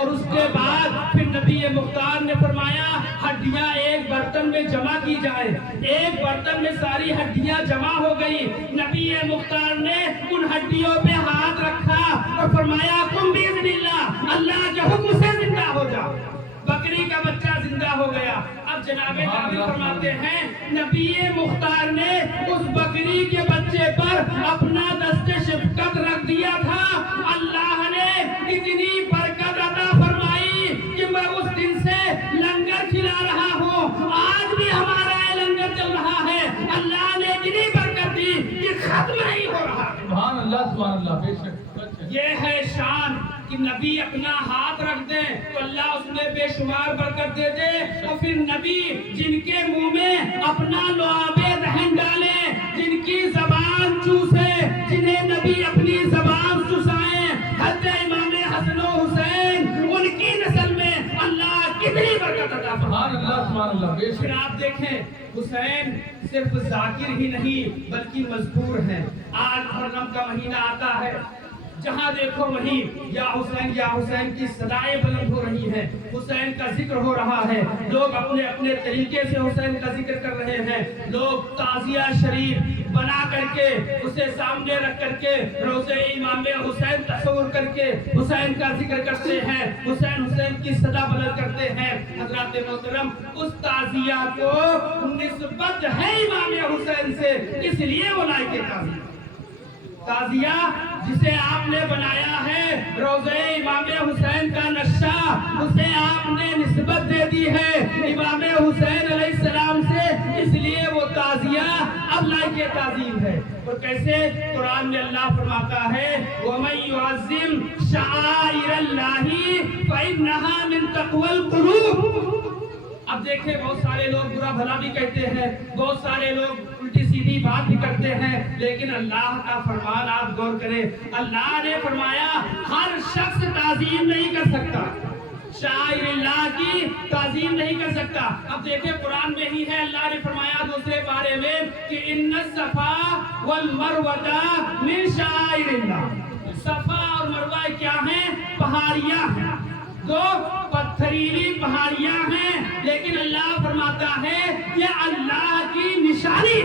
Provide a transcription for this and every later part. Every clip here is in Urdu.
اور اس کے بعد پھر نبی مختار نے فرمایا ہڈیاں ایک برتن میں جمع کی جائے. ایک برتن میں ساری ہڈیاں جمع ہو گئی. نبی مختار نے ان ہڈیوں پہ ہاتھ رکھا اور فرمایا قم باذن اللہ, اللہ کے حکم سے زندہ ہو جا. بکری کا بچہ زندہ ہو گیا. اب جناب جابر فرماتے ہیں نبی مختار نے اس بکری کے بچے پر اپنا دست شفقت رکھ دیا تھا. اللہ نے اتنی برکت عطا فرمائی کہ میں اس دن سے لنگر کھلا رہا ہوں. آج بھی ہمارا یہ لنگر چل رہا ہے. اللہ نے اتنی برکت دی کہ ختم نہیں ہو رہا. سبحان اللہ سبحان اللہ. بے شک یہ ہے شان کہ نبی اپنا ہاتھ رکھ دیں تو اللہ اس میں بے شمار برکت دے دے. اور پھر نبی جن کے منہ میں اپنا لعاب دہن ڈالے, جن کی زبان چوسے, جنہیں نبی اپنی زبان چسائیں, حضرت امام حسن و حسین, ان کی نسل میں اللہ کتنی برکت عطا فرمائے. سبحان اللہ سبحان اللہ. بے شک پھر آپ دیکھیں حسین صرف ذاکر ہی نہیں بلکہ مذکور ہیں. آج محرم کا مہینہ آتا ہے, جہاں دیکھو وہیں یا حسین کی صدائیں بلند ہو رہی ہیں. حسین کا ذکر ہو رہا ہے. لوگ اپنے اپنے طریقے سے حسین کا ذکر کر رہے ہیں. لوگ تعزیہ شریف بنا کر کے اسے سامنے رکھ کر کے روضہ امام حسین تصور کر کے حسین کا ذکر کرتے ہیں. حسین کی صدا بلند کرتے ہیں. حضرات محترم, اس تعزیہ کو نسبت ہے امام حسین سے, اس لیے وہ لائق تعزیہ. تعزیہ جسے آپ نے بنایا ہے روضہ امام حسین کا نقشہ, اسے آپ نے نسبت دے دی ہے امام حسین علیہ السلام سے, اس لیے وہ تعزیہ اب لائق تعظیم ہے. اور کیسے قرآن میں اللہ فرماتا ہے وَمَن يُعَظِّمْ شَعَائِرَ اللَّهِ فَإِنَّهَا مِن تَقْوَى الْقُلُوبِ. اب دیکھیں بہت سارے لوگ برا بھلا بھی کہتے ہیں, بہت سارے لوگ الٹی سیدھی بات بھی کرتے ہیں, لیکن اللہ کا فرمان آپ غور کریں. اللہ نے فرمایا ہر شخص تعظیم نہیں کر سکتا, شاعر اللہ کی تعظیم نہیں کر سکتا. اب دیکھیں قرآن میں ہی ہے, اللہ نے فرمایا دوسرے بارے میں کہ ان الصفا والمروہ من شعائر اللہ. صفا اور مروہ کیا ہیں؟ پہاڑیاں ہیں, دو پتھریلی پہاڑیاں ہیں, لیکن اللہ فرماتا ہے یہ اللہ کی نشانی.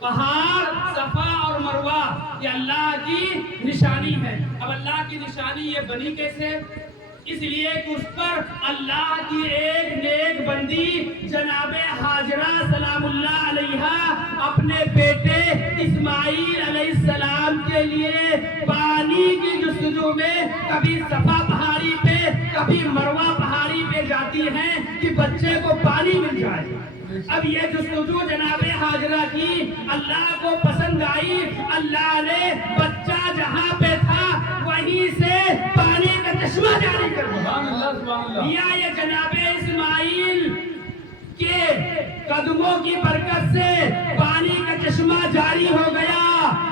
پہاڑ صفا اور مروہ یہ اللہ کی نشانی ہے. اب اللہ کی نشانی یہ بنی کیسے؟ اس لیے کہ اس پر اللہ کی ایک نیک بندی جناب حاجرہ سلام اللہ علیہا اپنے بیٹے اسماعیل علیہ السلام کے لیے پانی کی جستجو میں کبھی صفا پہاڑی پہ کبھی مروہ پہاڑی پہ جاتی ہیں کہ بچے کو پانی مل جائے. اب یہ جستجو جناب حاجرہ کی اللہ کو پسند آئی. اللہ نے بچہ جہاں پہ تھا وہیں سے پانی کا چشمہ جاری کر دیا. یہ جناب اسماعیل کے قدموں کی برکت سے پانی کا چشمہ جاری ہو گیا.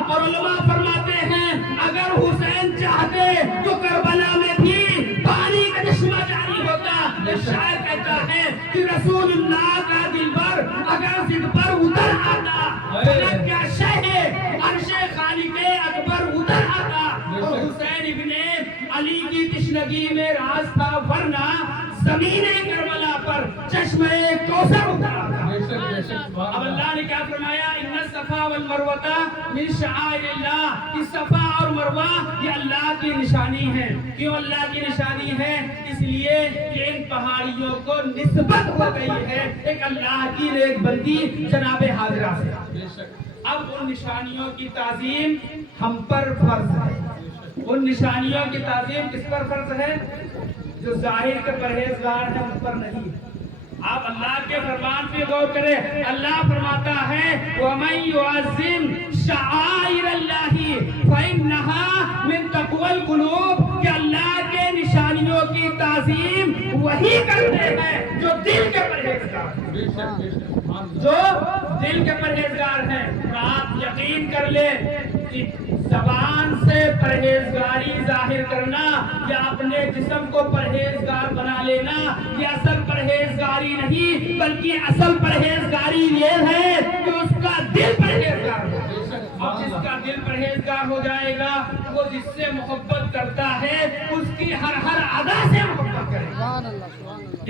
اور علماء فرماتے ہیں اگر حسین چاہتے تو کربلا میں بھی پانی کا چشمہ جاری ہوتا. شاعر کہتا ہے کہ رسول اللہ کا دل پر اگر ضد پر اتر آتا کیا شہ عرش خالق اکبر اتر آتا. اور حسین ابن علی کی تشنگی میں راز تھا, ورنہ زمین کربلا پر چشمہ کوثر اتر آتا. اب اللہ نے کیا فرمایا ان الصفا والمروہ من شعائر اللہ. اس صفا اور مروہ یہ اللہ کی نشانی ہے. کیوں اللہ کی نشانی ہے؟ اس لیے کہ ان پہاڑیوں کو نسبت ہو گئی ہے ایک اللہ کی نیک بندی جناب حاضرہ سے. اب ان نشانیوں کی تعظیم ہم پر فرض ہے. ان نشانیوں کی تعظیم کس پر فرض ہے؟ جو ظاہر کے پرہیزگار ہیں ان پر نہیں. آپ اللہ کے فرمان پہ غور کریں. اللہ فرماتا ہے وَمَن يُعَظِّمْ شَعَائِرَ اللَّهِ فَإِنَّهَا مِن تَقْوَى الْقُلُوبِ. کہ اللہ کے نشانیوں کی تعظیم وہی کرتے ہیں جو دل کے پرہیزگار ہیں. جو دل کے پرہیزگار ہیں. آپ یقین کر لیں کہ زبان سے پرہیزگاری ظاہر کرنا یا اپنے جسم کو پرہیزگار بنا لینا یہ اصل پرہیزگاری نہیں, بلکہ اصل پرہیزگاری یہ ہے کہ اس کا دل پرہیزگار ہو. اب جس کا دل پرہیزگار ہو جائے گا وہ جس سے محبت کرتا ہے اس کی ہر ادا سے محبت کریں.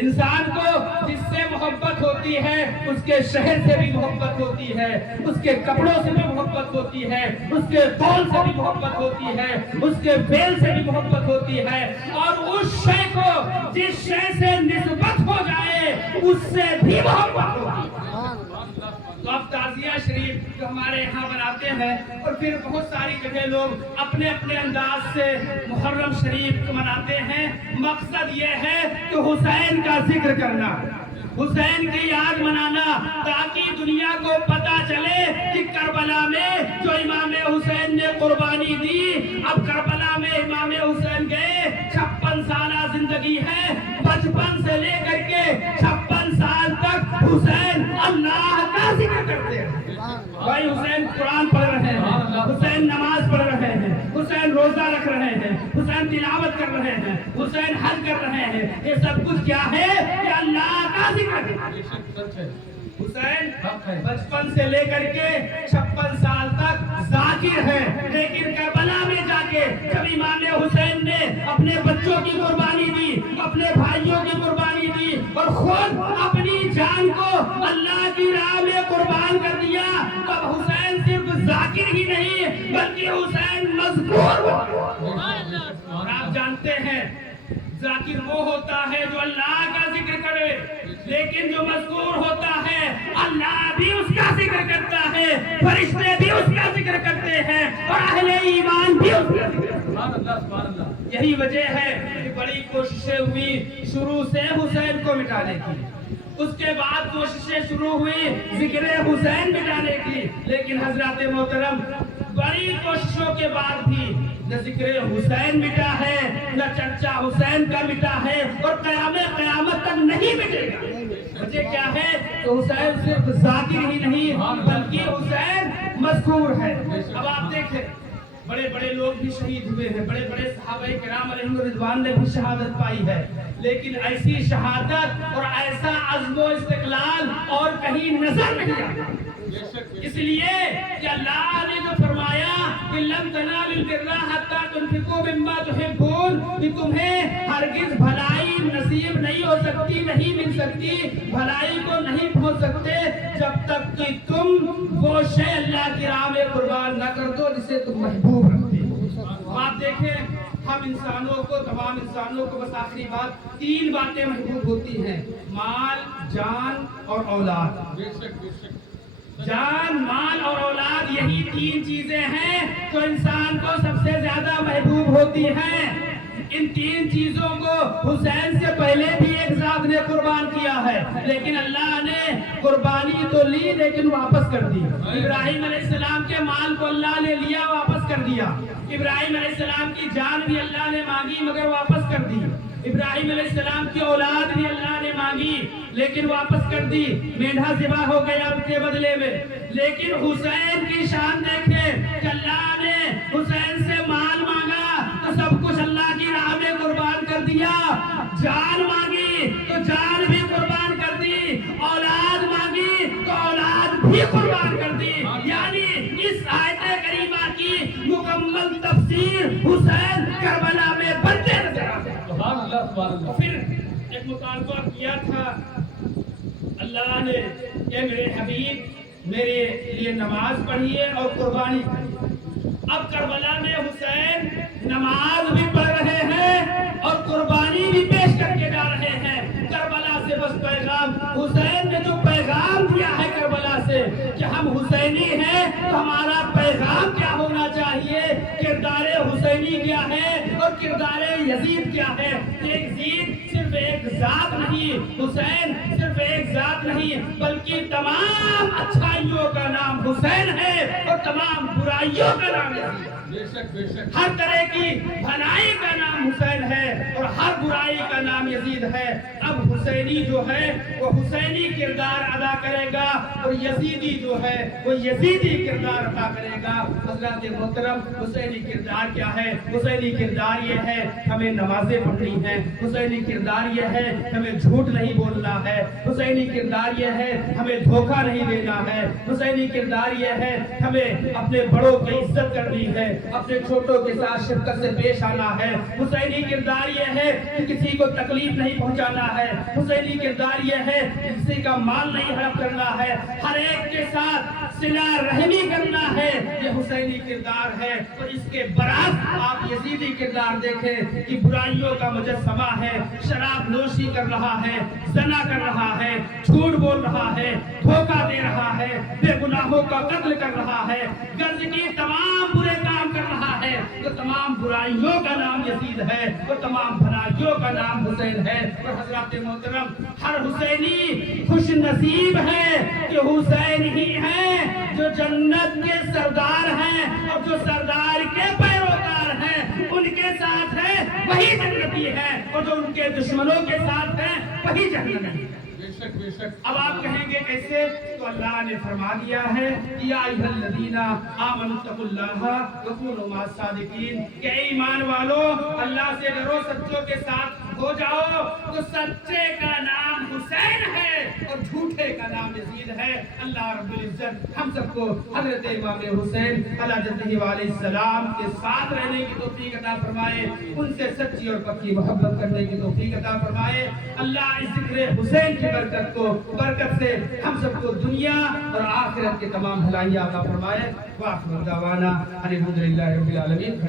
انسان کو جس سے محبت ہوتی ہے اس کے شہر سے بھی محبت ہوتی ہے, اس کے کپڑوں سے بھی محبت ہوتی ہے, اس کے قول سے بھی محبت ہوتی ہے, اس کے فعل سے بھی محبت ہوتی ہے, اور اس شے کو جس شے سے نسبت ہو جائے اس سے بھی محبت ہوتی ہے. تو اب تعزیہ شریف جو ہمارے یہاں بناتے ہیں, اور پھر بہت ساری جگہ لوگ اپنے اپنے انداز سے محرم شریف کو مناتے ہیں. مقصد یہ ہے کہ حسین کا ذکر کرنا, حسین کی یاد منانا, تاکہ دنیا کو پتا چلے کہ کربلا میں جو امام حسین نے قربانی دی, اب کربلا میں امام حسین گئے, 56 سالہ زندگی ہے, بچپن سے لے کر کے 56 سال تک حسین اللہ کا ذکر کرتے ہیں. بھائی حسین قرآن پڑھ رہے ہیں, حسین نماز پڑھ رہے ہیں, حسین روزہ رکھ رہے ہیں, حسین تلاوت کر رہے ہیں, حسین حج کر رہے ہیں. یہ سب کچھ کیا ہے؟ کہ اللہ کا ذکر ہے. حسین بچپن سے لے کر کے 56 سال تک ذاکر ہے, لیکن کربلا میں جا کے جب امام حسین نے اپنے بچوں کی قربانی دی, اپنے بھائیوں کی قربانی دی, اور خود اپنی جان کو اللہ کی راہ میں قربان کر دیا, تب حسین صرف ذاکر ہی نہیں بلکہ حسین مذکور ہوا. اور آپ جانتے ہیں ذاکر وہ ہوتا ہے جو اللہ کا ذکر کرے, لیکن جو مذکور ہوتا ہے اللہ بھی اس کا ذکر کرتا ہے, فرشتے بھی اس کا ذکر کرتے ہیں, اور اہل ایمان بھی اس کا ذکر کرتے ہیں. یہی وجہ ہے کہ بڑی کوششیں ہوئی شروع سے حسین کو مٹانے کی, اس کے بعد کوششیں شروع ہوئی ذکر حسین مٹانے کی, لیکن حضرات محترم بڑی کوششوں کے بعد بھی نہ ذکر حسین مٹا ہے, نہ چرچا حسین کا مٹا ہے, اور قیامت تک نہیں مٹے گا. وجہ کیا ہے؟ تو حسین صرف ذاکر ہی نہیں بلکہ حسین مذکور ہے. اب آپ دیکھیں بڑے بڑے لوگ بھی شہید ہوئے ہیں, بڑے بڑے صحابہ کرام علیہم رضوان نے بھی شہادت پائی ہے, لیکن ایسی شہادت اور ایسا عزم و استقلال اور کہیں نظر نہیں آتا. اس لیے کہ اللہ نے جو فرمایا کہ لن تنالوا البر حتى تنفقوا مما تحبون, کہ تمہیں ہرگز بھلائی نصیب نہیں ہو سکتی, نہیں مل سکتی, بھلائی کو نہیں پہنچ سکتے جب تک کہ تم وہ شے اللہ کی راہ میں قربان نہ کر دو جسے تم محبوب رکھتے ہو. آپ دیکھیں ہم انسانوں کو, تمام انسانوں کو بس آخری بات 3 باتیں محبوب ہوتی ہیں, مال, جان اور اولاد. جان, مال اور اولاد, یہی 3 چیزیں ہیں جو انسان کو سب سے زیادہ محبوب ہوتی ہیں. ان 3 چیزوں کو حسین سے پہلے بھی ایک ذات نے قربان کیا ہے, لیکن اللہ نے قربانی تو لی لیکن واپس کر دی. ابراہیم علیہ السلام کے مال کو اللہ نے لیا, واپس کر دیا. ابراہیم علیہ السلام کی جان بھی اللہ نے مانگی مگر واپس کر دی. ابراہیم علیہ السلام کی اولاد بھی اللہ نے مانگی لیکن واپس کر دی. مینڈھا ذبح ہو گیا ان کے بدلے میں, لیکن حسین کی شان دیکھیں کہ اللہ نے حسین سے مال مانگا تو سب کچھ اللہ کی راہ میں قربان کر دیا, جان مانگی تو جان بھی قربان کر دی, اولاد مانگی تو اولاد بھی قربان کر دی. یعنی اس آیت کریمہ کی مکمل تفسیر حسین کربلا میں بنتے نظر آتے ہیں. پھر ایک مطالبہ کیا تھا اللہ نے کہ میرے حبیب میرے لیے نماز پڑھیے اور قربانی کریے. اب کربلا میں حسین نماز بھی پڑھ رہے ہیں اور قربانی بھی پیش کر کے جا رہے ہیں. کربلا سے بس پیغام, حسین نے جو پیغام دیا ہے کربلا سے کہ ہم حسینی ہیں تو ہمارا پیغام کیا ہونا چاہیے, کردار حسینی کیا ہے اور کردار یزید کیا ہے. یزید صرف ایک ذات نہیں, حسین صرف ایک ذات نہیں بلکہ تمام اچھائیوں کا نام حسین ہے اور تمام برائیوں کا نام یزید ہے. ہر طرح کی بھلائی کا نام حسین ہے اور ہر برائی کا نام یزید ہے. اب حسینی جو ہے وہ حسینی کردار ادا کرے گا اور یزیدی جو ہے وہ یزیدی کردار ادا کرے گا. حضرات محترم حسینی کردار کیا ہے؟ حسینی کردار یہ ہے ہمیں نمازیں پڑھنی ہیں, حسینی کردار یہ ہے ہمیں جھوٹ نہیں بولنا ہے, حسینی کردار یہ ہے ہمیں دھوکہ نہیں دینا ہے, حسینی کردار یہ ہے ہمیں اپنے بڑوں کی عزت کرنی ہے, اپنے چھوٹوں کے ساتھ شفقت سے پیش آنا ہے. حسینی کردار کردار یہ ہے کہ کسی کو تکلیف نہیں پہنچانا ہے، حسینی کردار یہ ہے کہ کسی کا مال نہیں ہڑپ کرنا ہے، ہر ایک کے ساتھ صلہ رحمی کرنا ہے، یہ حسینی کردار ہے۔ اور اس کے برعکس آپ یزیدی کردار دیکھیں کہ برائیوں کا مجسمہ ہے، شراب نوشی کر رہا ہے، زنا کر رہا ہے، جھوٹ بول رہا ہے، دھوکہ دے رہا ہے، بے گناہوں کا قتل کر رہا ہے، غرض کی تمام برے کام کر رہا ہے۔ تو تمام برائیوں کا نام یزید ہے اور تمام بھلائیوں کا نام حسین ہے۔ اور حضرات محترم، ہر حسینی خوش نصیب ہے کہ حسین ہی ہیں جو جنت کے سردار ہیں، اور جو سردار کے پیروکار ہیں ان کے ساتھ ہے وہی جنتی ہے، اور جو ان کے دشمنوں کے ساتھ ہے وہی جہنمی ہے۔ بے شک بے شک۔ اب آپ کہیں گے کیسے؟ تو اللہ نے فرما دیا ہے یا ایھا الذین آمنوا اتقوا اللہ وکونوا مع الصادقین، کہ اے ایمان والو اللہ سے ڈرو، سچوں کے ساتھ ہو جاؤ۔ تو سچے کا نام حسین ہے اور جھوٹے کا نام یزید ہے۔ اللہ رب العزت ہم سب کو حضرت امام حسین علیہ جدہ علیہ السلام کے ساتھ رہنے کی توفیق عطا فرمائے، ان سے سچی اور پکی محبت کرنے کی توفیق عطا فرمائے۔ اللہ اس ذکر حسین کی برکت سے ہم سب کو دنیا اور آخرت کے تمام بھلائیاں عطا فرمائے۔ وآخر دعوانا ان الحمد للہ رب العالمین۔